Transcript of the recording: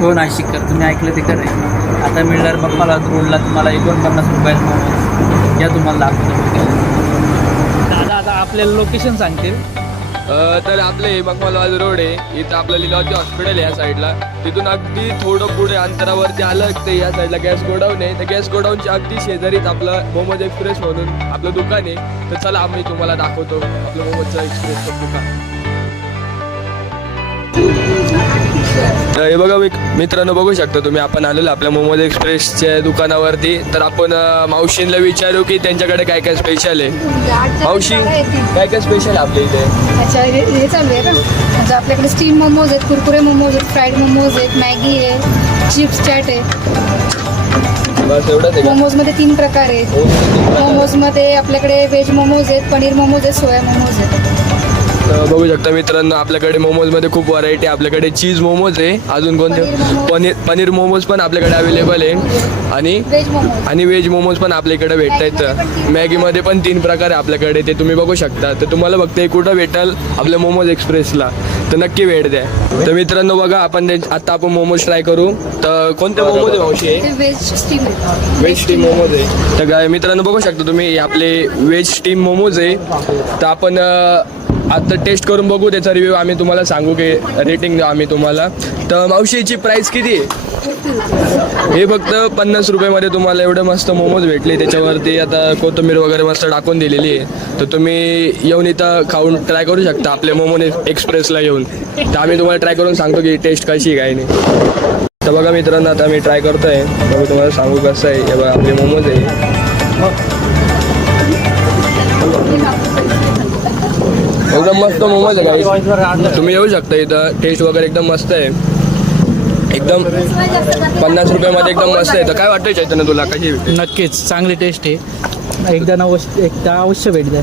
हो नाशिककर, तुम्ही ऐकलं ते खरं आहे. आता मिळणार मखमाला रोडला तुम्हाला 49 रुपयात मोमोज या तुम्हाला दाखवतो. दादा आता आपल्याला लोकेशन सांगतील. तर आपले मखमालवाद रोड आहे, इथं आपलं लीलावती हॉस्पिटल आहे या साईडला. तिथून अगदी थोडं पुढे अंतरावरती आलं तर या साईडला गॅस गोडाऊन आहे. त्या गॅस गोडाऊनच्या अगदी शेजारीच आपलं मोमोज एक्सप्रेस म्हणून आपलं दुकान आहे. तर चला आम्ही तुम्हाला दाखवतो आपलं मोमोजचं एक्सप्रेसचं दुकान. तर हे बघा मित्रांनो, बघू शकता तुम्ही, आपण आलेलो आपल्या मोमोज एक्सप्रेसच्या दुकानावरती. तर आपण मावशींना विचारू की त्यांच्याकडे काय काय स्पेशल आहे. मावशी, काय काय स्पेशल आहे आपल्या इथे? अच्छा, हे चालू आहे का? म्हणजे आपल्याकडे स्टीम मोमोज आहेत, कुरकुरे मोमोज आहेत, फ्राईड मोमोज आहेत, मॅगी आहे, चिप्स चॅट आहे. बस एवढंच आहे का? मोमोजमध्ये 3 प्रकार आहेत. मोमोजमध्ये आपल्याकडे व्हेज मोमोज आहेत, पनीर मोमोज आहेत, सोया मोमोज आहेत. बघू शकता मित्रांनो, आपल्याकडे मोमोजमध्ये खूप व्हरायटी आहे. आपल्याकडे चीज मोमोज आहे, अजून कोणते पनीर मोमोज पण आपल्याकडे अवेलेबल आहे, आणि व्हेज मोमोज पण आपल्याकडे भेटत आहेत. मॅगीमध्ये पण 3 प्रकार आहे आपल्याकडे, ते तुम्ही बघू शकता. तर तुम्हाला बघता कुठं भेटेल आपल्या मोमोज एक्सप्रेसला, तर नक्की भेट द्या. तर मित्रांनो बघा, आता आपण मोमोज ट्राय करू. तर कोणते मोमोज आहे मावशी? व्हेज स्टीम मोमोज आहे. तर मित्रांनो बघू शकता तुम्ही, आपले व्हेज स्टीम मोमोज आहे. तर आपण आता टेस्ट करून बघू, त्याचा रिव्ह्यू आम्ही तुम्हाला सांगू, की रेटिंग देऊ आम्ही तुम्हाला. तर मावशीची प्राईस किती आहे? हे फक्त 50 रुपयामध्ये तुम्हाला एवढं मस्त मोमोज भेटले. त्याच्यावरती आता कोथिंबीर वगैरे मस्त टाकून दिलेली आहे. तर तुम्ही येऊन इथं खाऊन ट्राय करू शकता आपल्या मोमोज एक्सप्रेसला येऊन. तर आम्ही तुम्हाला ट्राय करून सांगतो की टेस्ट कशी काय नाही. तर बघा मित्रांनो, आता मी ट्राय करतोय, बघू तुम्हाला सांगू कसं आहे. हे बघा आपले मोमोज आहे, एकदम मस्त मोमोज आहे गाईस. तुम्ही येऊ शकता इथं, टेस्ट वगैरे एकदम मस्त आहे. एकदम 50 रुपयामध्ये एकदम मस्त आहे. तर काय वाटतं चैतन्य तुला, कशी? नक्कीच चांगली टेस्ट आहे. एकदा अवश्य भेट द्या.